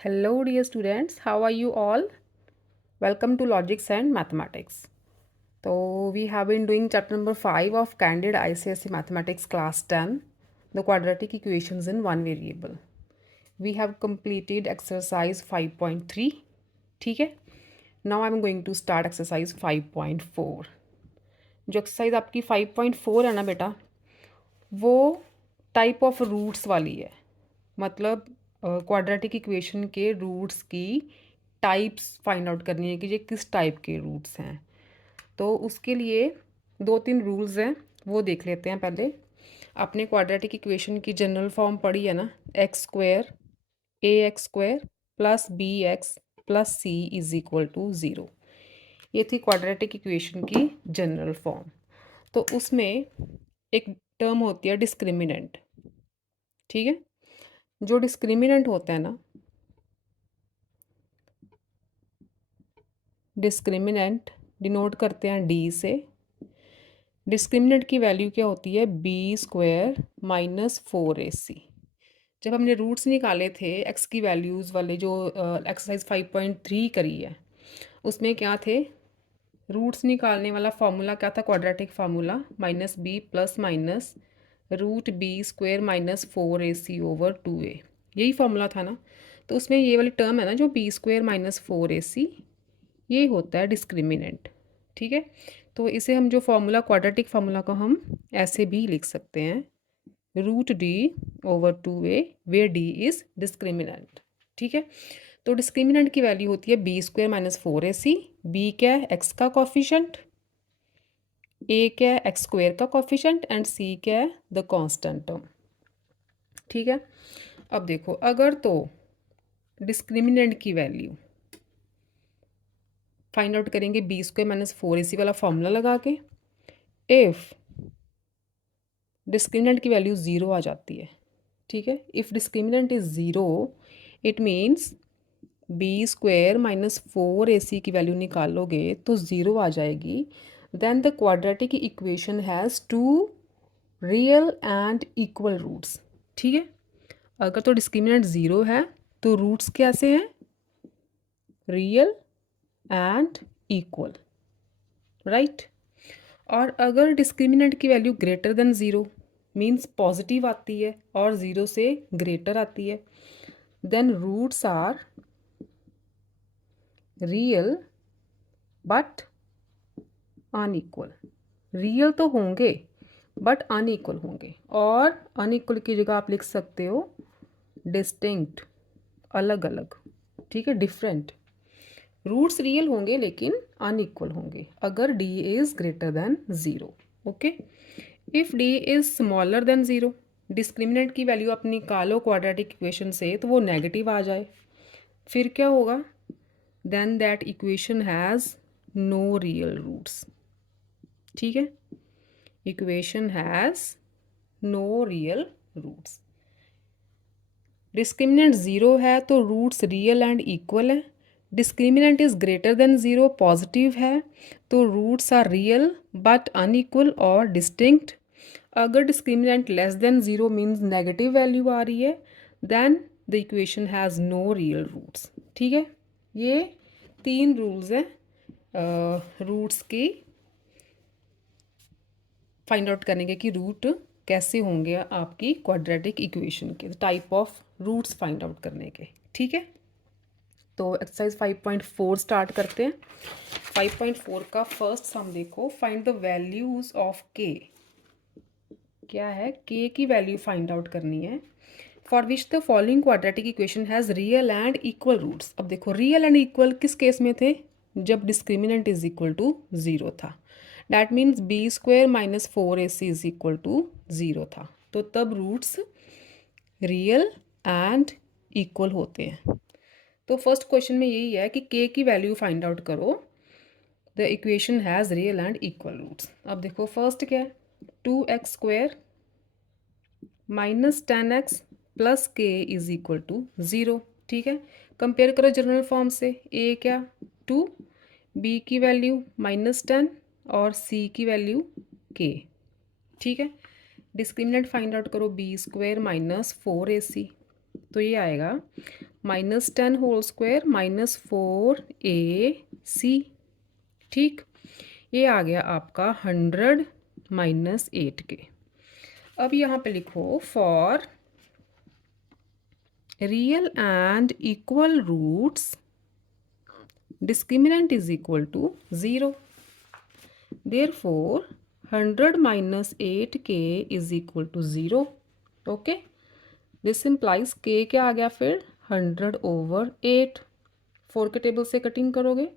Hello, dear students. How are you all? Welcome to Logics and Mathematics. So, we have been doing chapter number 5 of Candid ICSE Mathematics class 10, the quadratic equations in one variable. We have completed exercise 5.3. ठीक है? Now I am going to start exercise 5.4. जो exercise आपकी 5.4 है ना बेटा, वो type of roots वाली है। मतलब क्वाड्रेटिक इक्वेशन के रूट्स की टाइप्स फाइंड आउट करनी है कि ये किस टाइप के रूट्स हैं। तो उसके लिए 2-3 रूल्स हैं, वो देख लेते हैं पहले। आपने क्वाड्रेटिक इक्वेशन की जनरल फॉर्म पढ़ी है ना, x square a x square plus b x plus c is equal to 0। ये थी क्वाड्रेटिक इक्वेशन की जनरल फॉर्म। तो उसमें एक टर्म होती है डिस्क्रिमिनेंट। ठीक है, जो डिस्क्रिमिनेंट होता है ना, डिस्क्रिमिनेंट डिनोट करते हैं डी से। डिस्क्रिमिनेंट की वैल्यू क्या होती है, बी स्क्वायर माइनस 4ac। जब हमने रूट्स निकाले थे एक्स की वैल्यूज़ वाले, जो एक्सरसाइज 5.3 करी है, उसमें क्या थे, रूट्स निकालने वाला फार्मूला क्या था, quadratic formula minus b plus minus root b square minus 4ac over 2a, यही फार्मूला था ना। तो उसमें ये वाली टर्म है ना, जो बी स्क्वायर माइनस 4ac, ये होता है डिस्क्रिमिनेंट। ठीक है, तो इसे हम जो फार्मूला क्वाड्रेटिक फार्मूला को हम ऐसे भी लिख सकते हैं, root d over 2a, where d is discriminant. ठीक है, तो डिस्क्रिमिनेंट की वैल्यू होती है B square minus 4ac। B क्या है, एक्स का कॉफिशेंट, ए क्या है, एक्स स्क्वायर का कॉफिशेंट, एंड सी क्या है, द कांस्टेंट टर्म। ठीक है, अब देखो, अगर तो डिस्क्रिमिनेंट की वैल्यू फाइंड आउट करेंगे बी स्क्वायर माइनस 4ac वाला फॉर्मूला लगा के। इफ़ डिस्क्रिमिनेंट की वैल्यू 0 आ जाती है, ठीक है, if discriminant is 0, it means b square minus 4ac की वैल्यू निकालोगे तो 0 आ जाएगी। Then the quadratic equation has two real and equal roots. ठीक है, अगर तो डिस्क्रिमिनेंट 0 है तो रूट्स कैसे हैं, रियल एंड इक्वल, राइट। और अगर डिस्क्रिमिनेंट की value greater than 0 means positive आती है और 0 से ग्रेटर आती है, then roots are real but unequal. Real तो होंगे बट अनइक्वल होंगे, और अनइक्वल की जगह आप लिख सकते हो डिस्टिंक्ट, अलग अलग। ठीक है, डिफरेंट। रूट्स रियल होंगे लेकिन अनइक्वल होंगे अगर D is greater than 0। Okay, if D is smaller than 0, discriminant की वैल्यू आप निकालो क्वाड्रेटिक इक्वेशन से तो वो नेगेटिव आ जाए, फिर क्या होगा, then that equation has no real roots. ठीक है, equation has no real roots. Discriminant 0 है तो रूट्स रियल एंड इक्वल है। Discriminant is greater than 0 positive है तो roots are real but unequal और डिस्टिंक्ट। अगर discriminant less than 0 means negative value आ रही है, then the equation has no real roots. ठीक है, ये 3 रूल्स हैं रूट्स की फाइंड आउट करने के कि रूट कैसे होंगे आपकी क्वाड्रेटिक इक्वेशन के, type of roots find out करने के। ठीक है, तो एक्सरसाइज 5.4 स्टार्ट करते हैं। 5.4 का फर्स्ट सम देखो, फाइंड द वैल्यूज ऑफ के। क्या है, के की वैल्यू फाइंड आउट करनी है। For which the following quadratic equation has real and equal roots. अब देखो, रियल एंड इक्वल किस केस में थे, जब डिस्क्रिमिनेंट इज इक्वल टू 0 था। That means b square minus 4ac is equal to 0 था, तो तब रूट्स रियल एंड इक्वल होते हैं। तो फर्स्ट क्वेश्चन में यही है कि के की वैल्यू फाइंड आउट करो, the equation has real and equal roots. अब देखो फर्स्ट क्या है, 2x square minus 10x plus k is equal to 0। ठीक है, कंपेयर करो जनरल फॉर्म से, ए क्या 2, बी की वैल्यू माइनस 10 और सी की वैल्यू के। ठीक है, डिस्क्रिमिनेंट फाइंड आउट करो, बी स्क्वायर माइनस 4ac, तो ये आएगा -10 होल स्क्वायर -4ac, ठीक। ये आ गया आपका 100 -8k। अब यहाँ पे लिखो for real and equal roots discriminant is equal to 0. Therefore 100 minus 8k is equal to 0. Okay, this implies k क्या आ गया फिर 100/8। 4 के टेबल से कटिंग करोगे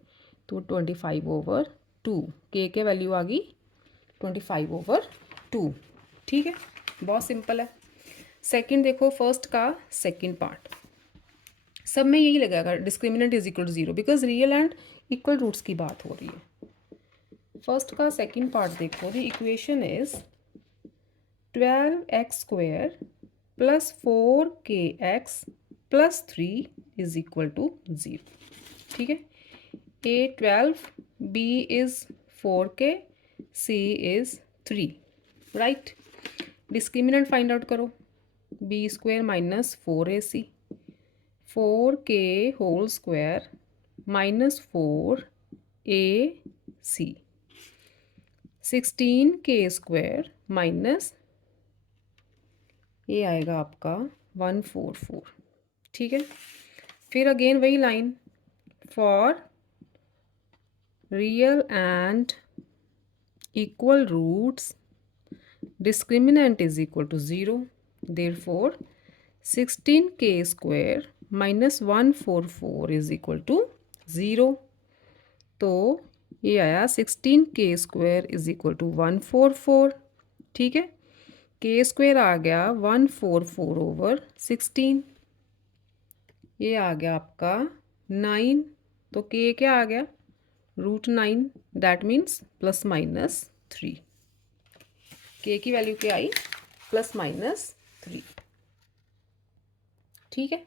तो 25/2, k के वैल्यू आ गई 25/2। ठीक है, बहुत सिंपल है। सेकंड देखो, फर्स्ट का सेकंड पार्ट सब में यही लगेगा, discriminant is equal to 0, because real and equal roots की बात हो रही है। फर्स्ट का सेकंड पार्ट देखो, the equation is 12x² + 4kx + 3 is equal to 0। ठीक है, a 12, b is 4k, c is 3, right. Discriminant find out करो, b² - 4ac, 4k whole square -4ac, 16k² minus ये आएगा आपका 144। ठीक है, फिर अगेन वही line, for real and equal roots discriminant is equal to 0। Therefore 16k² - 144 is equal to 0। तो ये आया 16k² इज इक्वल टू 144। ठीक है, k² आ गया 144/16, ये आ गया आपका 9। तो k क्या आ गया √9, दैट मीन्स ±3। k की वैल्यू क्या आई ±3। ठीक है,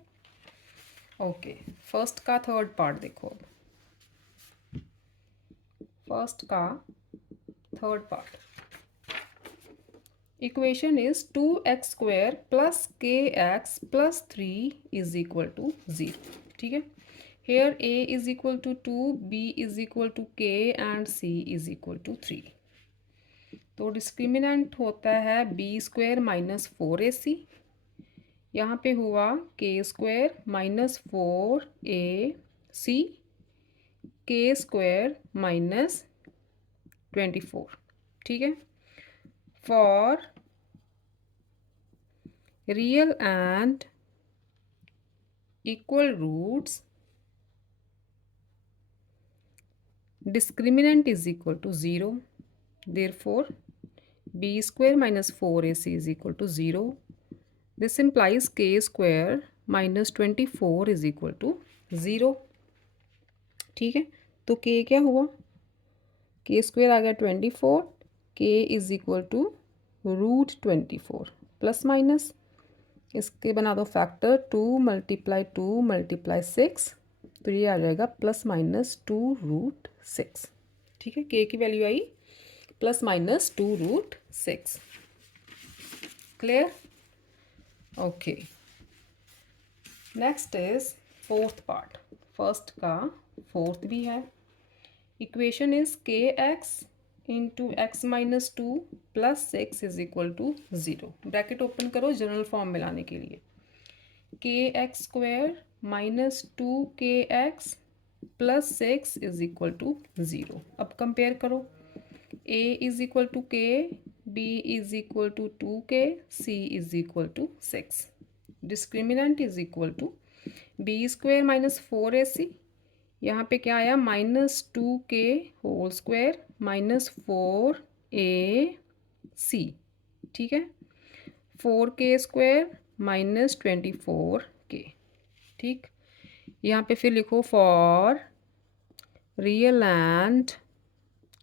ओके। फर्स्ट का थर्ड पार्ट देखो, फर्स्ट का third part equation is 2x² + kx + 3 is equal to 0। ठीक है, here a is equal to 2, b is equal to k and c is equal to 3। तो डिस्क्रिमिनेंट होता है b² - 4ac, यहाँ पे हुआ k² - 4ac, k² - 24। ठीक है, for real and equal roots discriminant is equal to 0. Therefore b² - 4ac is equal to 0. This implies k² - 24 is equal to 0। ठीक है, तो k क्या हुआ, k² आ गया 24, k is equal to √24 plus minus, इसके बना दो फैक्टर, 2 × 2 × 6, तो ये आ जाएगा ±2√6। ठीक है, k की वैल्यू आई ±2√6। Clear, okay. Next is fourth part, first का फोर्थ भी है। Equation is kx × x - 2 + 6 is equal to 0। Bracket open करो जनरल फॉर्म में लाने के लिए, kx² - 2kx + 6 is equal to 0। अब कंपेयर करो, a is equal to k, b is equal to 2k, c is equal to 6। Discriminant is equal to b² - 4ac, यहाँ पे क्या आया -2k होल स्क्वायर -4ac। ठीक है, 4k² - 24k। ठीक, यहाँ पे फिर लिखो for real and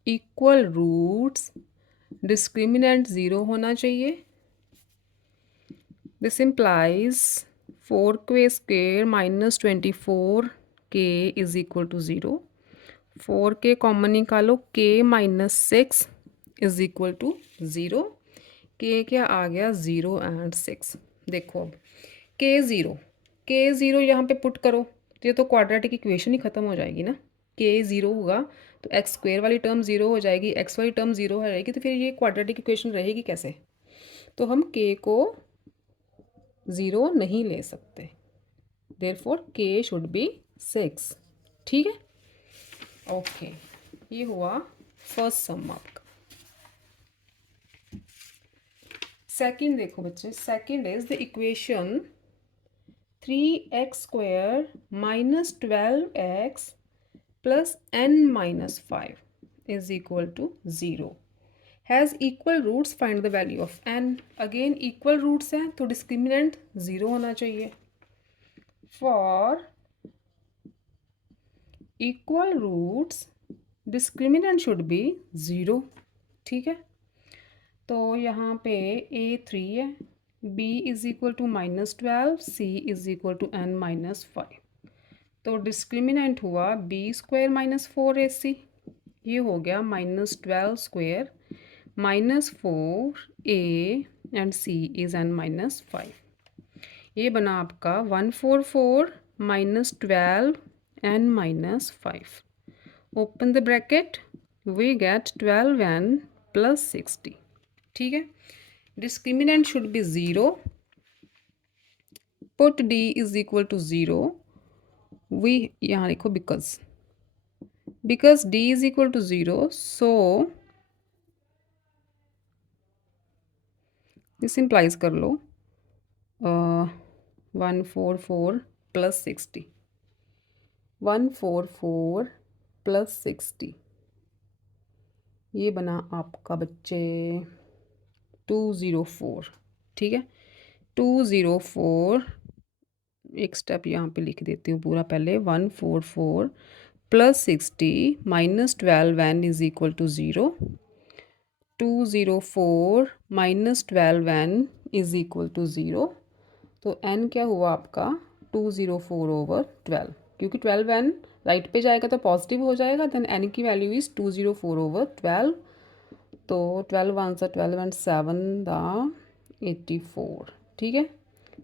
equal roots discriminant 0 होना चाहिए। This implies 4k² - 24k is equal to 0। 4k common निकालो, k - 6 is equal to 0। k क्या आ गया 0 एंड 6। देखो अब k 0, k0 यहाँ पे पुट करो तो ये तो क्वाड्रेटिक इक्वेशन ही ख़त्म हो जाएगी ना। k0 होगा तो एक्स स्क्वेयर वाली टर्म ज़ीरो हो जाएगी, एक्स वाली टर्म ज़ीरो हो जाएगी, तो फिर ये क्वाड्रेटिक इक्वेशन रहेगी कैसे? तो हम k को ज़ीरो नहीं ले सकते, देयरफॉर k शुड बी 6। ठीक है, ओके, ये हुआ फर्स्ट सम आपका। सेकंड देखो बच्चे, second is the equation 3x² minus 12x plus n minus 5 is equal to 0 has equal roots, find the value of n। Again equal roots हैं तो discriminant 0 होना चाहिए। For equal roots discriminant should be 0। ठीक है, तो यहाँ पे a3 है, b is equal to -12, c is equal to n minus 5। तो डिस्क्रिमिनेंट हुआ b² माइनस 4ac, ये हो गया -12² minus 4a and c is n minus 5। ये बना आपका 144 minus 12 n minus 5। Open the bracket, we get 12n plus 60। ठीक है, discriminant should be 0, put d is equal to 0। We यहाँ लिखो because d is equal to 0, so this implies कर लो 144 plus 60, 144 plus 60, ये बना आपका बच्चे 204। ठीक है, 204, एक स्टेप यहाँ पे लिख देती हूँ पूरा पहले, 144 plus 60 minus 12n is equal to 0, 204 minus 12n is equal to 0। तो n क्या हुआ आपका 204 ओवर 12, क्योंकि 12n राइट पे जाएगा तो पॉजिटिव हो जाएगा, देन n की वैल्यू इज़ 204 ओवर 12। तो 12 वन सा 12 एंड 7 दा 84। ठीक है,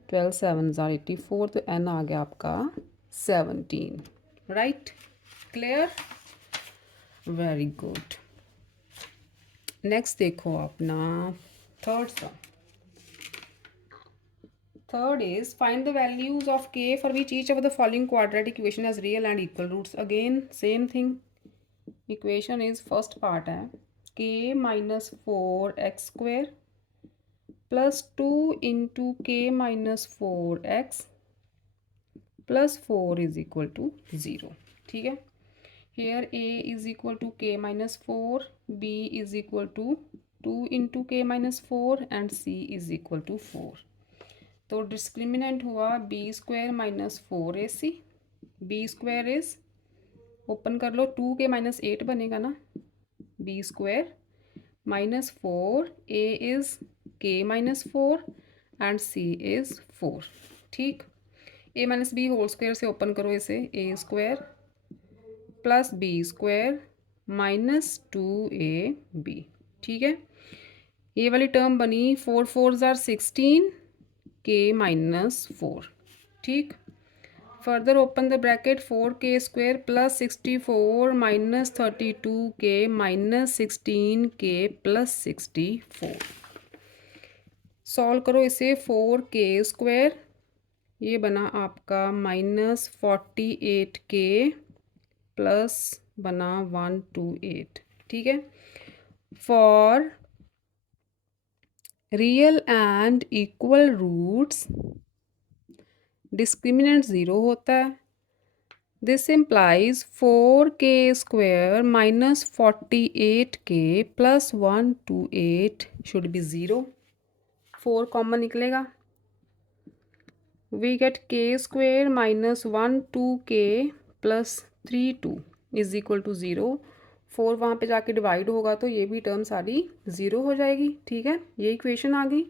12 7 ज़ार 84, तो n आ गया आपका 17। Right, clear, very good. Next देखो अपना third some. Third is find the values of k for which each of the following quadratic equation has real and equal roots. Again same thing, equation is first part है k minus 4x² plus 2 into k minus 4x plus 4 is equal to 0. ठीक है, here a is equal to k minus 4, b is equal to 2 into k minus 4 and c is equal to 4. तो discriminant हुआ b² minus 4ac, b² is, open कर लो, 2k minus 8 बनेगा ना, b² minus 4, a is k minus 4 and c is 4। ठीक, a minus b whole square से open करो इसे, a² plus b² minus 2ab। ठीक है, ये वाली टर्म बनी 4 4 ज़ार 16 k माइनस 4। ठीक, further open the bracket, 4k² plus 64 minus 32k minus 16k plus 64। Solve करो इसे, 4k², ये बना आपका माइनस 48k प्लस बना 128। ठीक है, for real and equal roots discriminant 0 होता है। This implies 4k² minus 48k plus 128 should be 0। 4 common निकलेगा, we get k² minus 12k plus 32 is equal to 0। 4 वहाँ पे जाके डिवाइड होगा तो ये भी टर्म सारी 0 हो जाएगी। ठीक है, ये इक्वेशन आ गई।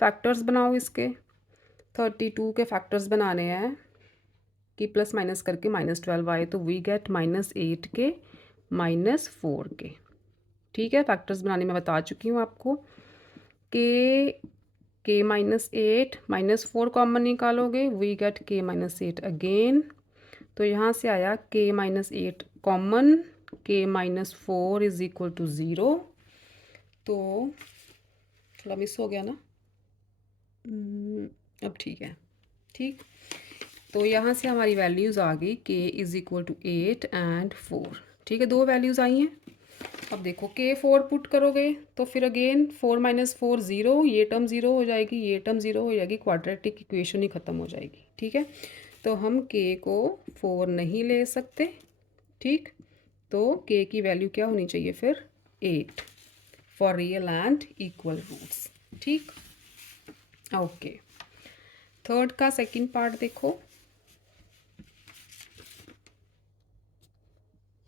फैक्टर्स बनाओ इसके, 32 के फैक्टर्स बनाने हैं कि प्लस माइनस करके -12 आए, तो we get -8k minus 4k। ठीक है, फैक्टर्स बनाने में बता चुकी हूँ आपको। k माइनस 8 माइनस 4 कॉमन निकालोगे, we get k minus 8 again. तो यहाँ से आया k minus 8 common, k minus 4 is equal to 0। तो थोड़ा मिस हो गया ना, अब ठीक है। ठीक, तो यहाँ से हमारी वैल्यूज़ आ गई k is equal to 8 and 4। ठीक है, दो वैल्यूज़ आई हैं। अब देखो k 4 पुट करोगे तो फिर अगेन 4 माइनस 4 ज़ीरो, ये टर्म ज़ीरो हो जाएगी, ये टर्म ज़ीरो हो जाएगी, क्वाड्रेटिक इक्वेशन ही ख़त्म हो जाएगी। ठीक है, तो हम k को 4 नहीं ले सकते। ठीक, तो k की वैल्यू क्या होनी चाहिए फिर 8 for real and equal roots. ठीक, ओके। थर्ड का सेकंड पार्ट देखो।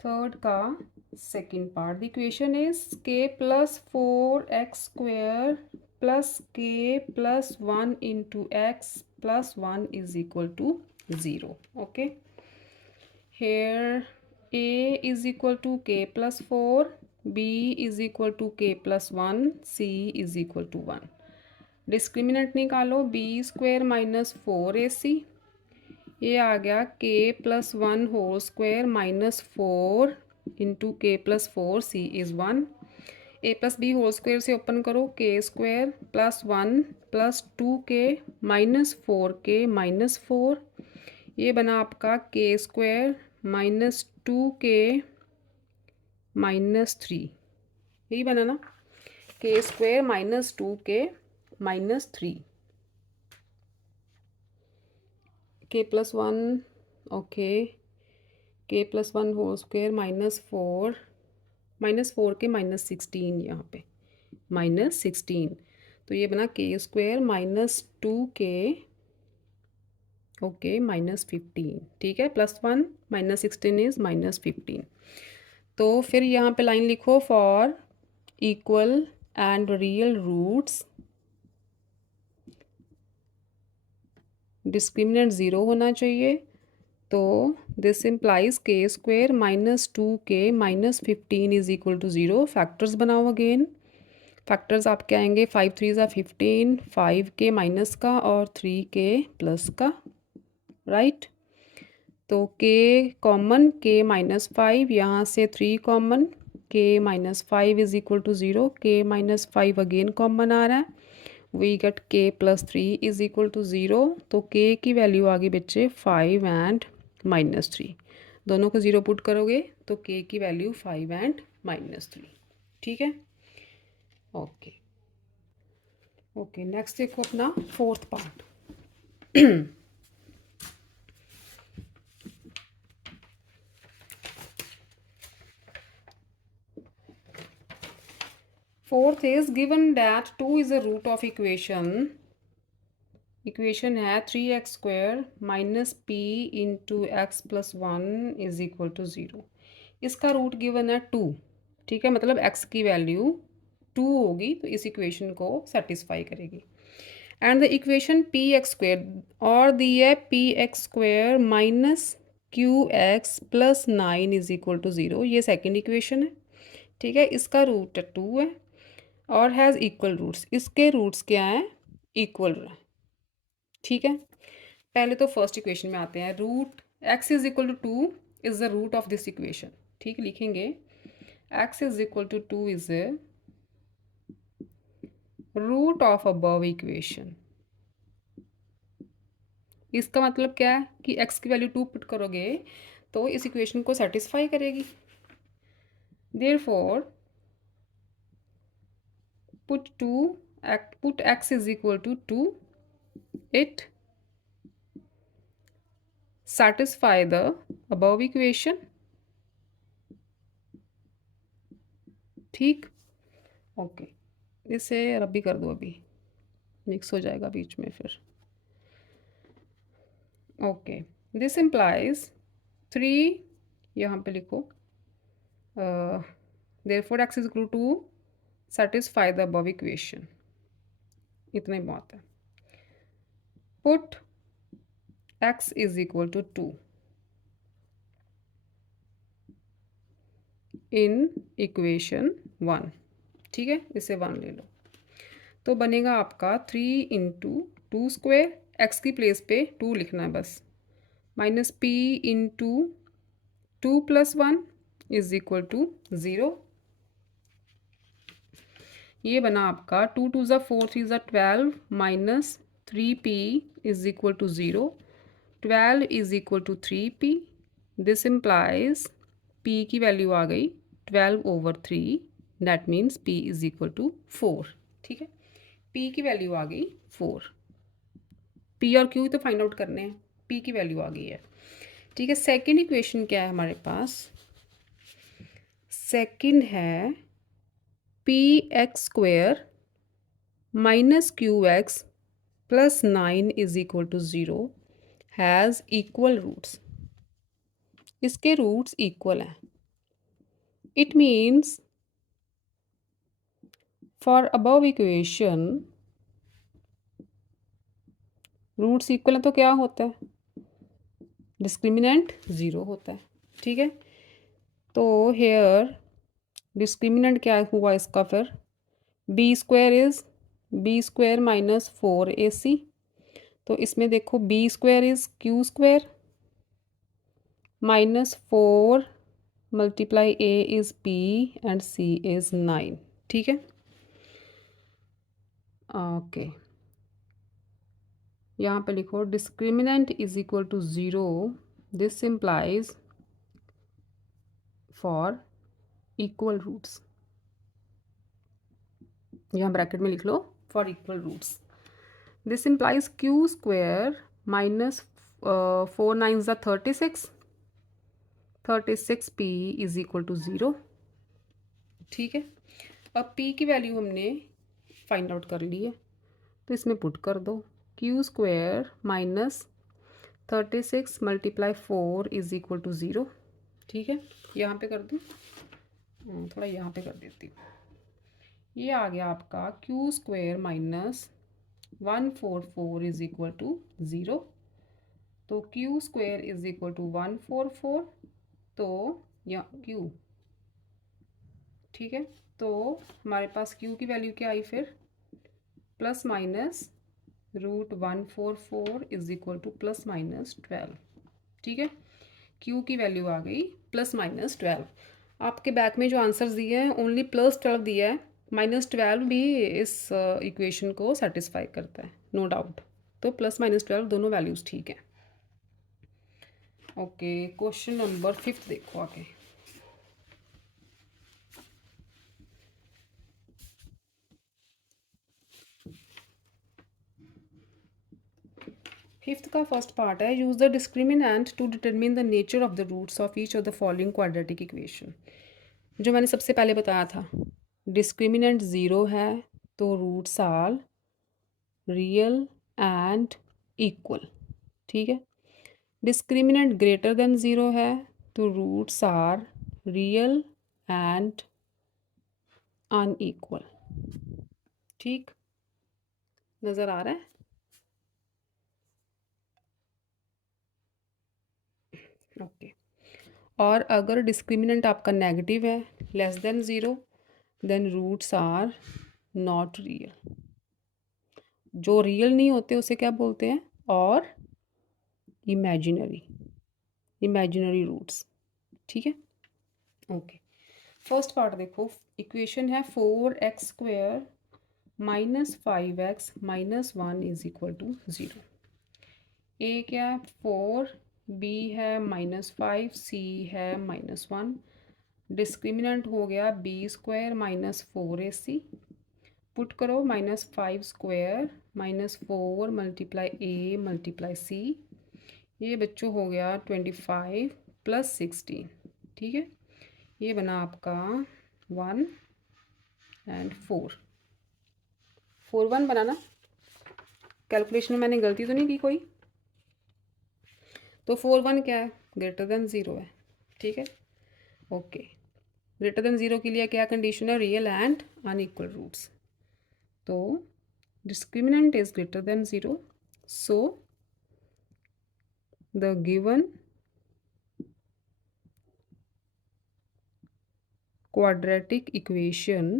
थर्ड का second part, the equation is k plus 4x square plus k plus 1 into x plus 1 is equal to 0। Okay, here a is equal to k plus 4, b is equal to k plus 1, c is equal to 1। Discriminant निकालो, b square minus 4ac, ये आ गया k plus 1 whole square minus 4 into k plus 4, c is 1। a plus b whole square से open करो, k square plus 1 plus 2k minus 4k minus 4, ये बना आपका k square minus 2k minus 3, यही बना ना, k square minus 2k minus 3, k plus 1, okay, k plus 1 whole square minus 4 के minus 16, यहाँ पे माइनस 16, तो ये बना k square minus 2k, okay, minus 15। ठीक है, प्लस 1 माइनस 16 इज माइनस 15। तो फिर यहाँ पे लाइन लिखो, for equal and real roots discriminant zero होना चाहिए। तो this implies k square minus 2k minus 15 is equal to 0। Factors बनाओ अगेन, फैक्टर्स आपके आएंगे 5 3 ज़ा 15, 5k माइनस का और 3k प्लस का, राइट। तो k कॉमन, k माइनस 5, यहाँ से 3 common, k minus 5 is equal to 0, k minus 5 again common आ रहा है, we get k plus 3 is equal to 0। तो k की वैल्यू आ गई बच्चे 5 एंड माइनस 3, दोनों को 0 पुट करोगे तो k की वैल्यू 5 एंड माइनस 3। ठीक है, ओके ओके। नेक्स्ट देखो अपना fourth part. Fourth is given that 2 is a root of equation है 3x square minus p into x plus 1 is equal to 0। इसका रूट गिवन है 2। ठीक है, मतलब x की वैल्यू 2 होगी तो इस इक्वेशन को सेटिस्फाई करेगी। And the equation p x square और दी है p x square minus q x plus 9 is equal to 0, ये सेकेंड इक्वेशन है। ठीक है, इसका रूट 2 है और हैज़ इक्वल रूट्स, इसके रूट्स क्या हैं, इक्वल है। ठीक है, पहले तो फर्स्ट इक्वेशन में आते हैं। Root x is equal to 2 is the root of this equation. ठीक, लिखेंगे x is equal to 2 is a root of above equation. इसका मतलब क्या है कि x की वैल्यू 2 पुट करोगे तो इस इक्वेशन को सेटिस्फाई करेगी। Therefore put x is equal to 2, it satisfy the above equation। ठीक, ओके, इसे रबी कर दो, अभी मिक्स हो जाएगा बीच में फिर। ओके, दिस इम्प्लाइज 3, यहाँ पे लिखो therefore x is equal to satisfy the above equation, इतना ही बहुत है। Put x is equal to 2 in equation 1। ठीक है, इसे 1 ले लो। तो बनेगा आपका 3 × 2², एक्स की प्लेस पे 2 लिखना है बस, minus p into 2+1 is equal to 0। ये बना आपका 2 × 2 = 4, 3 × 12 minus 3p is equal to 0। 12 is equal to 3p। This implies p की वैल्यू आ गई 12/3, that means p is equal to 4। ठीक है, p की वैल्यू आ गई 4। p और q तो फाइंड आउट करने हैं, p की वैल्यू आ गई है। ठीक है, सेकेंड इक्वेशन क्या है हमारे पास? सेकेंड है px² minus qx plus 9 is equal to 0 has equal roots. इसके रूट्स इक्वल हैं। It means for above equation roots equal है तो क्या होता है? डिस्क्रिमिनेंट 0 होता है। ठीक है, तो हेयर डिस्क्रिमिनेंट क्या हुआ इसका फिर? b² is b² minus 4ac। तो इसमें देखो b² is q² minus 4 multiply a is p and c is 9। ठीक है, ओके यहाँ पे लिखो discriminant is equal to 0। This implies for equal roots. यहाँ ब्रैकेट में लिख लो for equal roots. This implies q² minus 4 9 ज़ा 36, 36p इज इक्वल टू 0। ठीक है, अब p की वैल्यू हमने फाइंड आउट कर ली है, तो इसमें पुट कर दो q² minus 36 multiply 4 is equal to 0। ठीक है, यहाँ पे कर दूँ, थोड़ा यहाँ पे कर देती हूँ। ये आ गया आपका q² minus 144 is equal to 0। तो q² इज इक्वल टू 144, तो या q। ठीक है, तो हमारे पास q की वैल्यू क्या आई फिर? Plus minus √144 is equal two plus minus 12। ठीक है, q की वैल्यू आ गई प्लस माइनस 12। आपके बैक में जो आंसर्स दिए हैं ओनली +12 दिया है, -12 भी इस इक्वेशन को सेटिस्फाई करता है, नो डाउट। तो प्लस माइनस 12 दोनों वैल्यूज़ ठीक हैं। ओके, क्वेश्चन नंबर 5 देखो आगे। फिफ्थ का फर्स्ट पार्ट है, use the discriminant to determine the nature of the roots of each of the following quadratic equation. जो मैंने सबसे पहले बताया था, डिस्क्रिमिनेंट 0 है तो roots are real and equal. ठीक है, डिस्क्रिमिनेंट ग्रेटर देन 0 है तो roots are real and unequal. ठीक, नज़र आ रहा है? ओके, और अगर डिस्क्रिमिनेंट आपका नेगेटिव है, less than 0, then roots are not real. जो रियल नहीं होते उसे क्या बोलते हैं? और इमेजिनरी, इमेजिनरी रूट्स। ठीक है, ओके। फर्स्ट पार्ट देखो, इक्वेशन है 4x² minus 5x minus 1 is equal to 0। A क्या है? 4, बी है -5, सी है -1। डिस्क्रिमिनेंट हो गया b² माइनस 4ac। पुट करो -5² minus 4 multiply a multiply c। ये बच्चों हो गया 25 प्लस 16। ठीक है, ये बना आपका 1 एंड 4। 4 1 बनाना, कैलकुलेशन में मैंने गलती तो नहीं की कोई? तो 4 1 क्या है? ग्रेटर देन 0 है। ठीक है, ओके। ग्रेटर देन 0 के लिए क्या कंडीशन है? Real and unequal roots. तो discriminant is greater than 0, so the given quadratic equation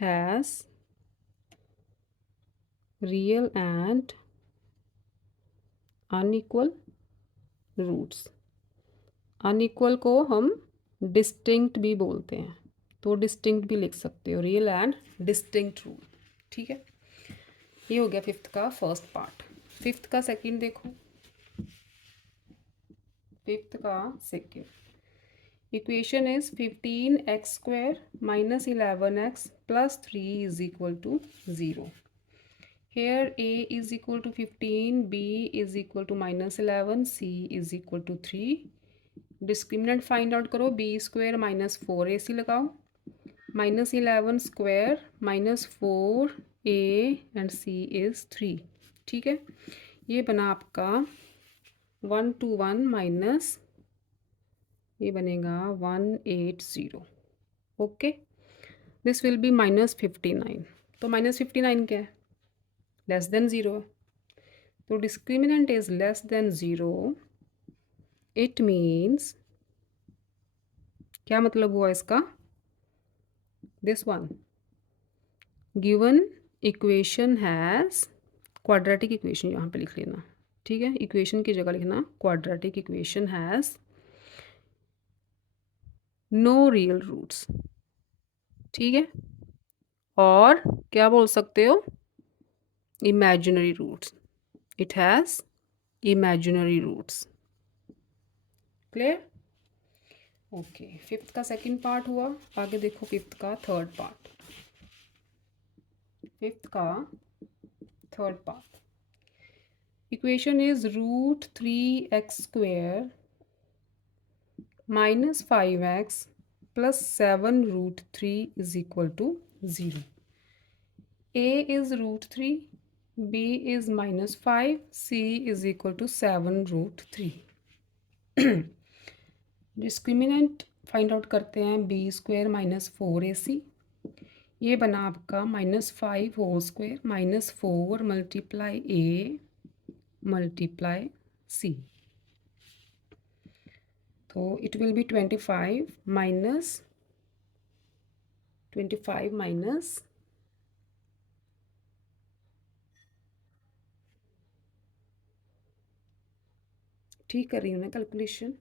has real and unequal roots. Unequal को हम डिस्टिंक्ट भी बोलते हैं, तो डिस्टिंक्ट भी लिख सकते हो, रियल एंड डिस्टिंक्ट रूट। ठीक है, ये हो गया फिफ्थ का फर्स्ट पार्ट। फिफ्थ का सेकंड देखो। फिफ्थ का second equation is 15x² minus 11x plus 3 is equal to 0. Here a is equal to 15, b is equal to minus 11, c is equal to 3. Discriminant find out करो, B square minus 4ac लगाओ, minus 11 square minus 4a and c is 3। ठीक है, ये बना आपका 1 to 1 minus, ये बनेगा 180। Okay, this will be minus 59। तो माइनस 59 क्या है? लेस देन ज़ीरो है, तो discriminant is less than zero. It means, क्या मतलब हुआ इसका? This one given equation has, quadratic equation यहाँ पे लिख लेना। ठीक है, इक्वेशन की जगह लिखना quadratic equation has no real roots. ठीक है, और क्या बोल सकते हो? Imaginary roots. It has imaginary roots. Clear? Okay, fifth का सेकंड पार्ट हुआ। आगे देखो फिफ्थ का थर्ड पार्ट। फिफ्थ का third part equation is √3x² minus 5x plus 7 √3 is equal to 0. a is √3, b is minus 5, c is equal to 7 √3. Discriminant find out करते हैं, b² minus 4ac, ये बना आपका minus 5 whole square minus 4 multiply a multiply c, तो it will be 25 minus 25 minus, ठीक कर रही हूँ ना कैलकुलेशन?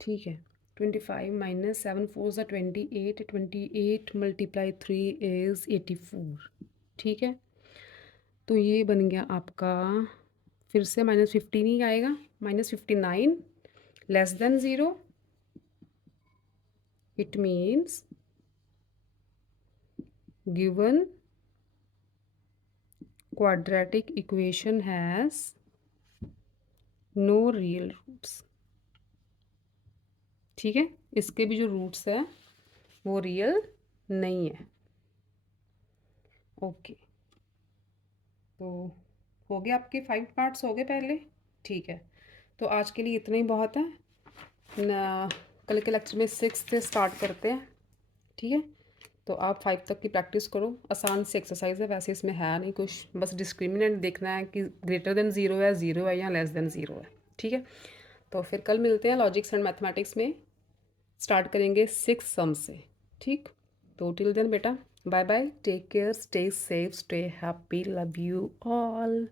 ठीक है, 25 माइनस 7 4 ज़ा 28, 28 मल्टीप्लाई 3 इज़ 84। ठीक है, तो ये बन गया आपका, फिर से माइनस 15 ही आएगा, minus 59 less than zero. It means given quadratic equation has no real roots। ठीक है, इसके भी जो रूट्स है वो रियल नहीं है। ओके, तो हो गया, आपके 5 पार्ट्स हो गए पहले। ठीक है, तो आज के लिए इतना ही बहुत है ना, कल के लेक्चर में 6 से स्टार्ट करते हैं। ठीक है, तो आप 5 तक की प्रैक्टिस करो, आसान सी एक्सरसाइज है, वैसे इसमें है नहीं कुछ, बस डिस्क्रिमिनेंट देखना है कि ग्रेटर देन ज़ीरो है, ज़ीरो है या लेस देन ज़ीरो है। ठीक है, तो फिर कल मिलते हैं लॉजिक्स एंड मैथमेटिक्स में, स्टार्ट करेंगे 6 सम से। ठीक, तो टिल देन बेटा, bye bye, take care, stay safe, stay happy, love you all.